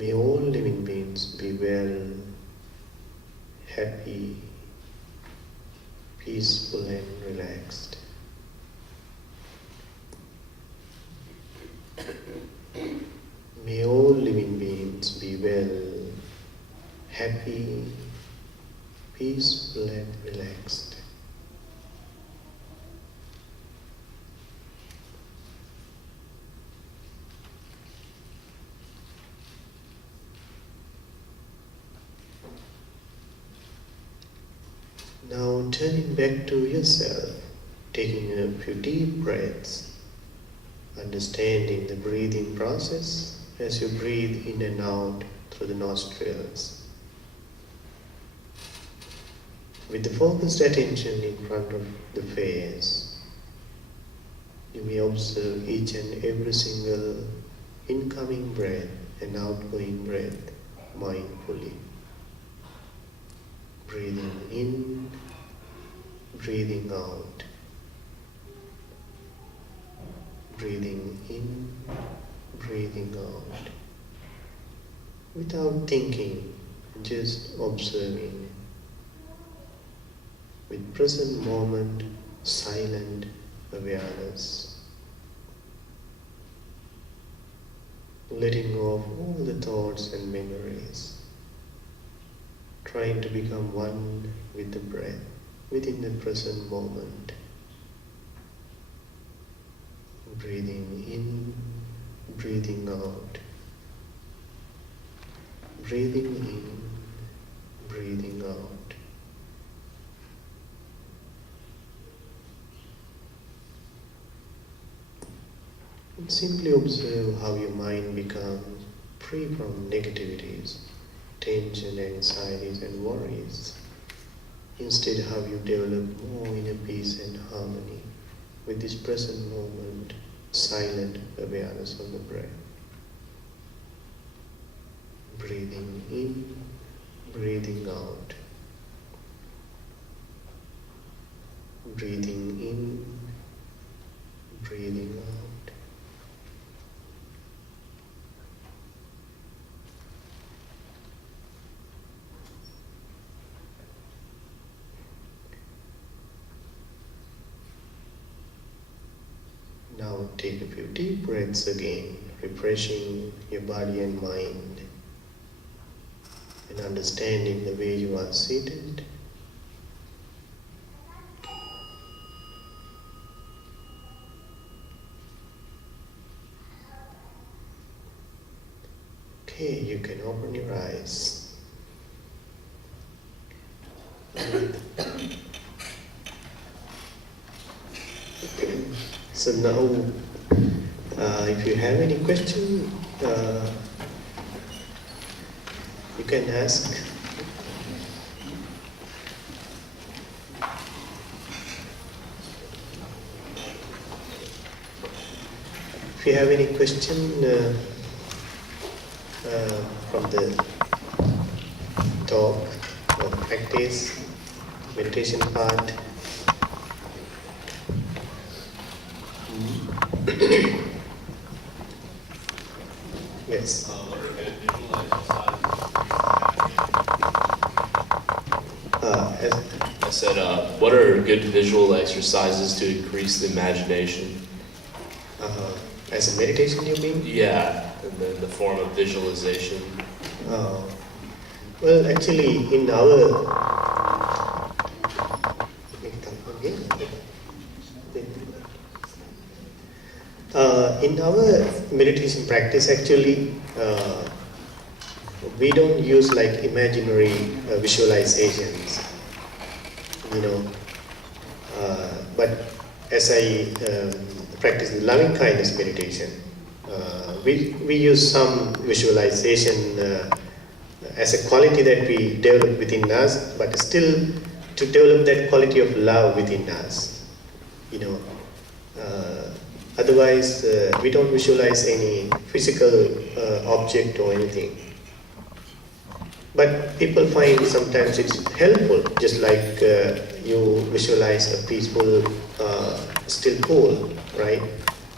May all living beings be well, happy, peaceful and relaxed. May all living beings be well, happy, peaceful and relaxed. Now turning back to yourself, taking a few deep breaths, understanding the breathing process as you breathe in and out through the nostrils. With the focused attention in front of the face, you may observe each and every single incoming breath and outgoing breath mindfully. Breathing in, breathing out. Breathing in, breathing out. Without thinking, just observing. With present moment, silent awareness. Letting go of all the thoughts and memories. Trying to become one with the breath within the present moment. Breathing in, breathing out. Breathing in, breathing out. And simply observe how your mind becomes free from negativities, tension, anxieties and worries. Instead, how you develop more inner peace and harmony with this present moment, silent awareness of the breath. Breathing in, breathing out. Breathing in, breathing out. Now take a few deep breaths again, refreshing your body and mind and understanding the way you are seated. Okay, you can open your eyes. So now, if you have any question, you can ask. If you have any question from the talk or practice, meditation part. Yes. What are good visual exercises? I said, what are good visual exercises to increase the imagination? As a meditation, you mean? Yeah, in the form of visualization. Well, actually, in our meditation practice, actually, we don't use like imaginary visualizations, you know. But as I practice the loving kindness meditation, we use some visualization as a quality that we develop within us, but still to develop that quality of love within us, you know. Otherwise, we don't visualize any physical object or anything. But people find sometimes it's helpful, just like you visualize a peaceful, still pool, right?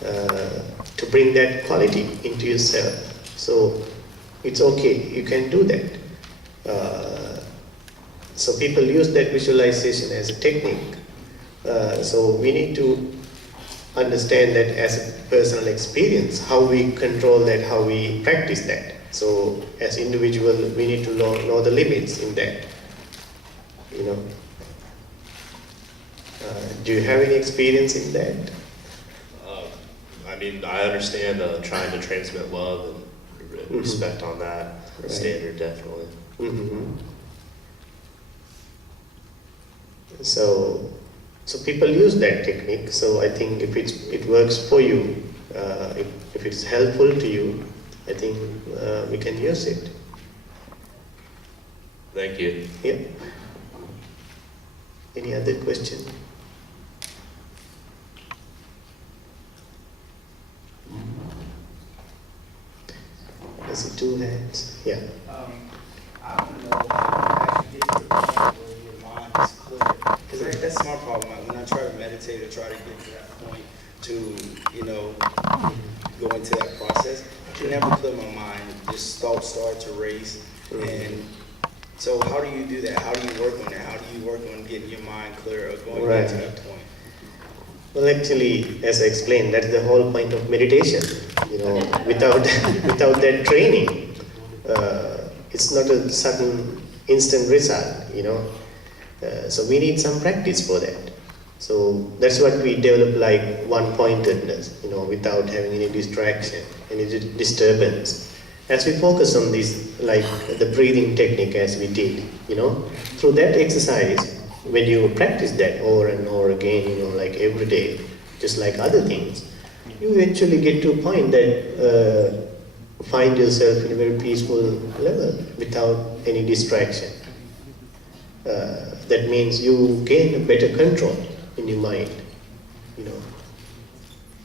To bring that quality into yourself. So it's okay, you can do that. So people use that visualization as a technique. So we need to understand that as a personal experience, how we control that, how we practice that. So as individual, we need to know the limits in that. You know, do you have any experience in that? I mean, I understand trying to transmit love and respect on that standard, definitely. Mm-hmm. So people use that technique. So I think if it works for you, if it's helpful to you, I think we can use it. Thank you. Yeah. Any other question? I see two hands. Yeah. I don't know if you actually get to the point where your mind is clear. Because that's my problem. When I try to meditate or try to get to that point to, go into that process, I can never clear my mind. Just thoughts start to race. And so how do you do that? How do you work on that? How do you work on getting your mind clear or going into that point? Well, actually, as I explained, that's the whole point of meditation. Without that training, it's not a sudden, instant result. So we need some practice for that. So that's what we develop, like one-pointedness. Without having any distraction, any disturbance. As we focus on this, like the breathing technique, as we did, through that exercise. When you practice that over and over again, like every day, just like other things, you eventually get to a point that find yourself in a very peaceful level without any distraction. That means you gain a better control in your mind,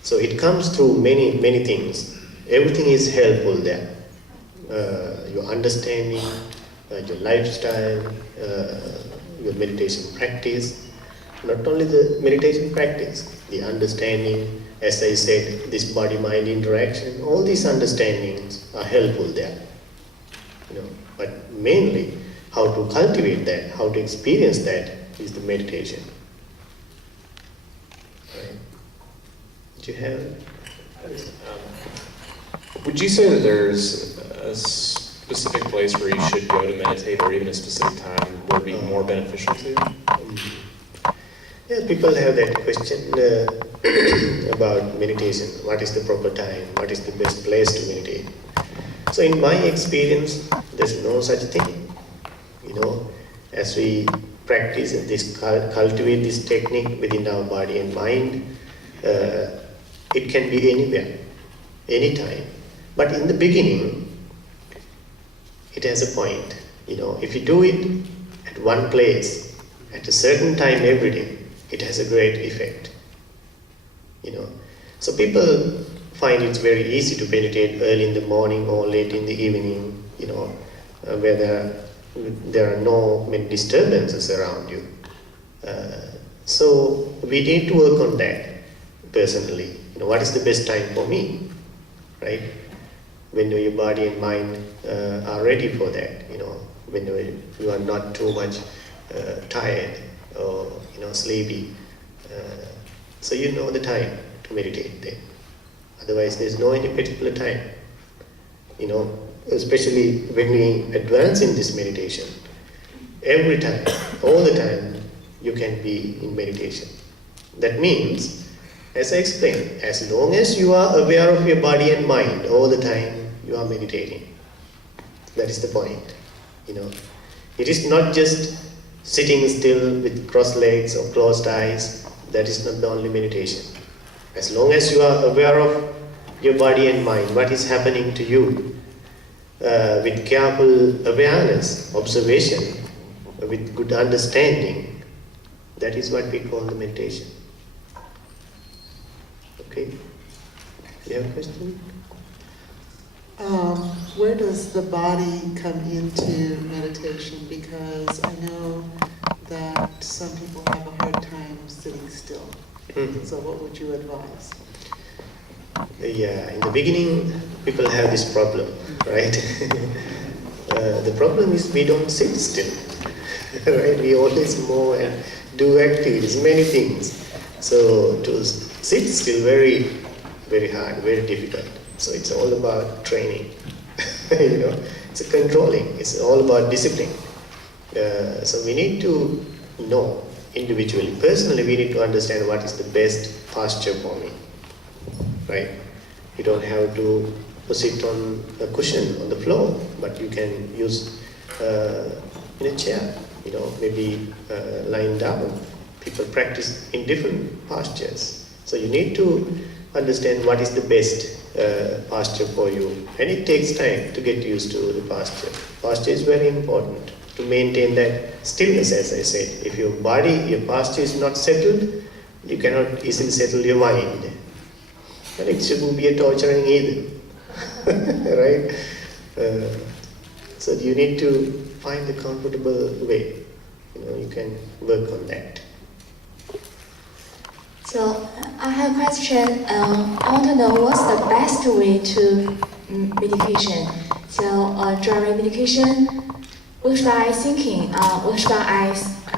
So it comes through many things. Everything is helpful there. Your understanding, your lifestyle, your meditation practice, not only the meditation practice, the understanding, as I said, this body-mind interaction, all these understandings are helpful there. But mainly, how to cultivate that, how to experience that is the meditation. Right? Do you have? Would you say that there's a specific place where you should go to meditate, or even a specific time would be more beneficial to you? Yeah, people have that question about meditation. What is the proper time? What is the best place to meditate? So in my experience, there's no such thing. As we practice this, cultivate this technique within our body and mind, it can be anywhere, anytime. But in the beginning, it has a point. If you do it at one place, at a certain time every day, it has a great effect. So people find it's very easy to meditate early in the morning or late in the evening, where there are no many disturbances around you. So we need to work on that personally. What is the best time for me, right? When your body and mind are ready for that, when you are not too much tired or sleepy, so you know the time to meditate then. Otherwise, there's no any particular time. Especially when we advance in this meditation, every time, all the time, you can be in meditation. That means, as I explained, as long as you are aware of your body and mind all the time, you are meditating. That is the point. It is not just sitting still with crossed legs or closed eyes. That is not the only meditation. As long as you are aware of your body and mind, what is happening to you, with careful awareness, observation, with good understanding, that is what we call the meditation. Okay? You have a question? Where does the body come into meditation? Because I know that some people have a hard time sitting still. So what would you advise? Yeah, in the beginning, people have this problem. right? The problem is we don't sit still, right? We always move and do activities, many things. So to sit still, very hard, very difficult. So it's all about training, it's a controlling. It's all about discipline. So we need to know individually, personally, we need to understand what is the best posture for me, right? You don't have to sit on a cushion on the floor, but you can use in a chair, maybe lying down. People practice in different postures. So you need to understand what is the best posture for you. And it takes time to get used to the posture. Posture is very important to maintain that stillness, as I said. If your posture is not settled, you cannot easily settle your mind. And it shouldn't be a torturing either. Right? So you need to find a comfortable way. You can work on that. So I have a question. I want to know what's the best way to meditation. So during meditation, what should I thinking? What should I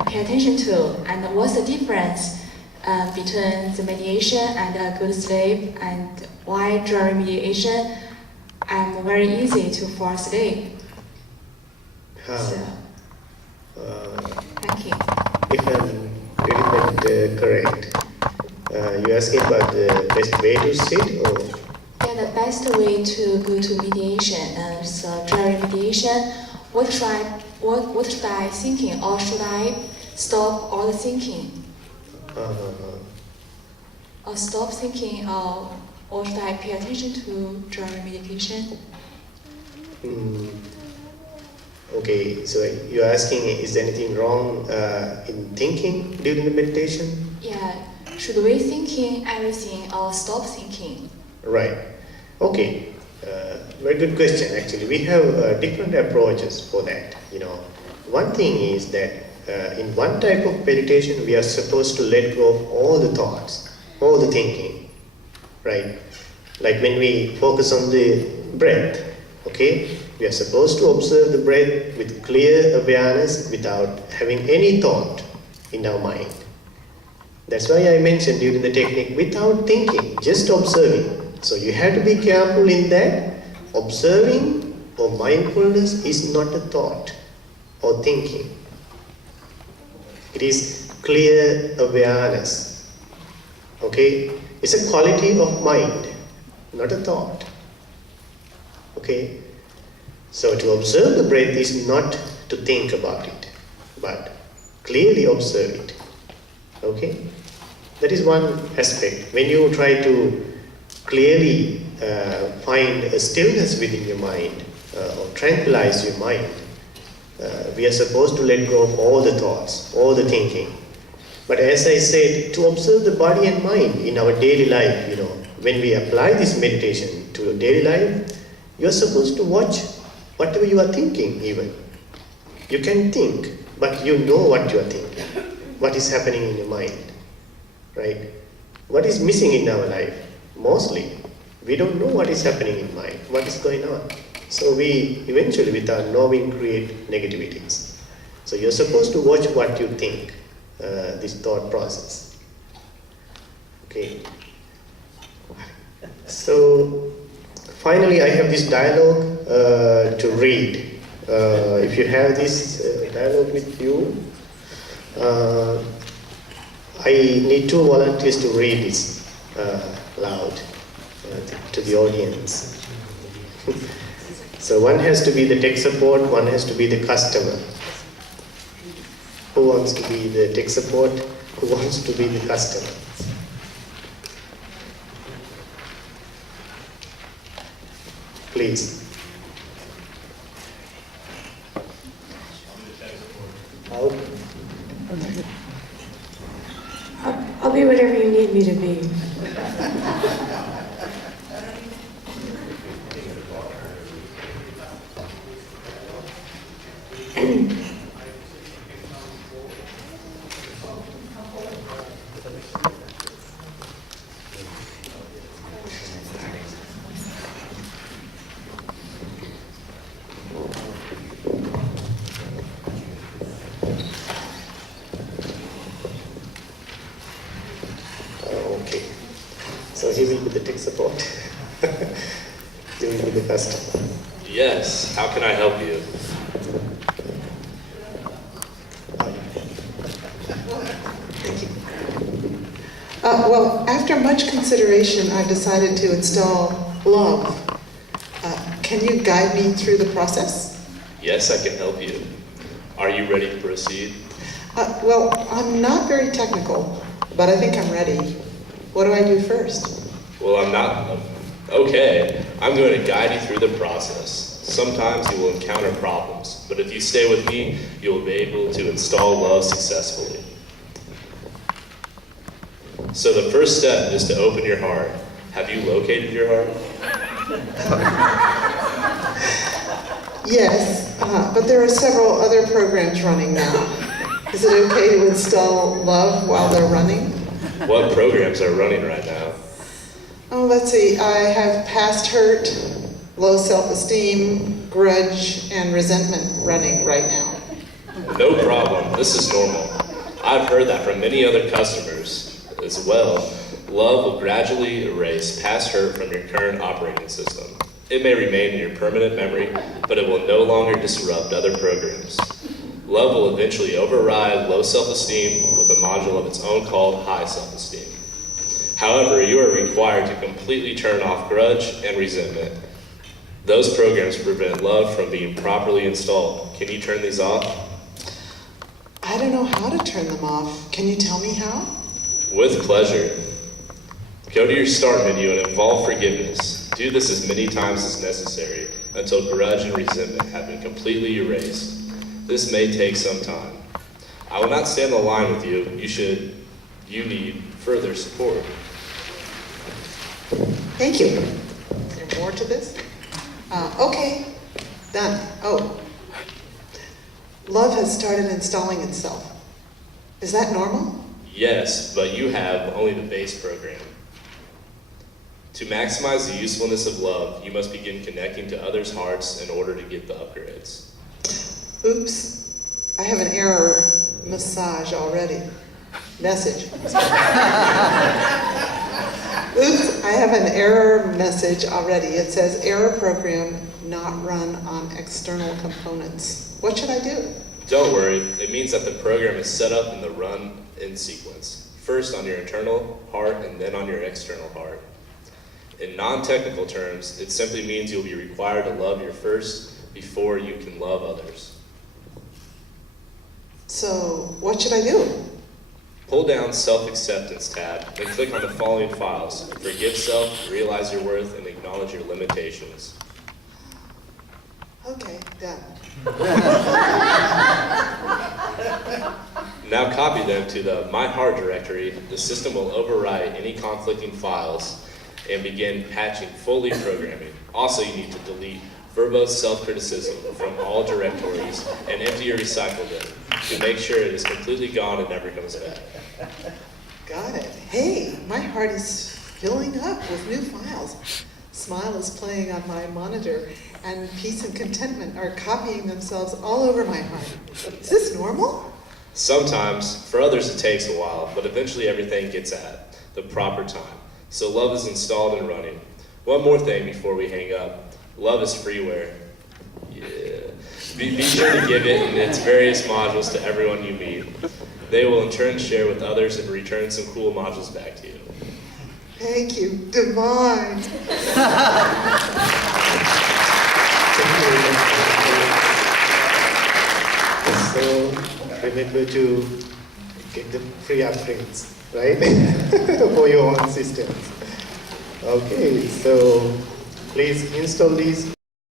pay attention to? And what's the difference between the meditation and a good sleep? And why during meditation I'm very easy to fall asleep? So, thank you. If I'm getting that correct, you're asking about the best way to sit, or? Yeah, the best way to go to meditation. So during meditation, what should I thinking, or should I stop all the thinking? Or stop thinking, or should I pay attention to during meditation? Okay, so you're asking, is there anything wrong in thinking during the meditation? Yeah, should we thinking everything or stop thinking? Right. Okay. Very good question. Actually, we have different approaches for that. One thing is that in one type of meditation, we are supposed to let go of all the thoughts, all the thinking, right? Like when we focus on the breath, okay? We are supposed to observe the breath with clear awareness without having any thought in our mind. That's why I mentioned during the technique, without thinking, just observing. So you have to be careful in that. Observing or mindfulness is not a thought or thinking. It is clear awareness. Okay? It's a quality of mind, not a thought. Okay? So to observe the breath is not to think about it, but clearly observe it. Okay? That is one aspect. When you try to clearly find a stillness within your mind or tranquilize your mind, we are supposed to let go of all the thoughts, all the thinking. But as I said, to observe the body and mind in our daily life, when we apply this meditation to your daily life, you are supposed to watch whatever you are thinking even. You can think, but you know what you are thinking, what is happening in your mind, right? What is missing in our life? Mostly, we don't know what is happening in mind, what is going on. So we eventually, without knowing, create negativities. So you're supposed to watch what you think, this thought process. Okay. So finally, I have this dialogue to read. If you have this dialogue with you, I need 2 volunteers to read this loud to the audience. So one has to be the tech support, one has to be the customer. Who wants to be the tech support? Who wants to be the customer? Please. Out. I'll be whatever you need me to be. So he will be the tech support. He will be the customer. Yes, how can I help you? Thank you. Well, after much consideration, I've decided to install Love. Can you guide me through the process? Yes, I can help you. Are you ready to proceed? Well, I'm not very technical, but I think I'm ready. What do I do first? Well, I'm not. Okay, I'm going to guide you through the process. Sometimes you will encounter problems, but if you stay with me, you will be able to install Love successfully. So the first step is to open your heart. Have you located your heart? Yes, but there are several other programs running now. Is it okay to install Love while they're running? What programs are running right now? Oh, let's see. I have Past Hurt, Low Self-Esteem, Grudge, and Resentment running right now. No problem. This is normal. I've heard that from many other customers as well. Love will gradually erase past hurt from your current operating system. It may remain in your permanent memory, but it will no longer disrupt other programs. Love will eventually override low self-esteem with a module of its own called high self-esteem. However, you are required to completely turn off grudge and resentment. Those programs prevent Love from being properly installed. Can you turn these off? I don't know how to turn them off. Can you tell me how? With pleasure. Go to your start menu and involve forgiveness. Do this as many times as necessary until grudge and resentment have been completely erased. This may take some time. I will not stay on the line with you. You need further support. Thank you. Is there more to this? Okay, done. Oh, Love has started installing itself. Is that normal? Yes, but you have only the base program. To maximize the usefulness of Love, you must begin connecting to others' hearts in order to get the upgrades. Oops, I have an error message already. Message. Oops, I have an error message already. It says error program not run on external components. What should I do? Don't worry, it means that the program is set up in the run in sequence. First on your internal heart and then on your external heart. In non-technical terms, it simply means you'll be required to love your first before you can love others. So, what should I do? Pull down Self-Acceptance tab and click on the following files: Forgive Self, Realize Your Worth, and Acknowledge Your Limitations. Okay, done. Now copy them to the My Heart directory. The system will overwrite any conflicting files and begin patching fully programming. Also, you need to delete verbose self-criticism from all directories and empty your recycle bin to make sure it is completely gone and never comes back. Got it. Hey, my heart is filling up with new files. Smile is playing on my monitor, and peace and contentment are copying themselves all over my heart. Is this normal? Sometimes, for others it takes a while, but eventually everything gets at the proper time. So Love is installed and running. One more thing before we hang up. Love is freeware. Yeah. Be sure to give it and its various modules to everyone you meet. They will in turn share with others and return some cool modules back to you. Thank you. Divine. So remember to get the free upgrades, right? For your own systems. Okay, so please install these.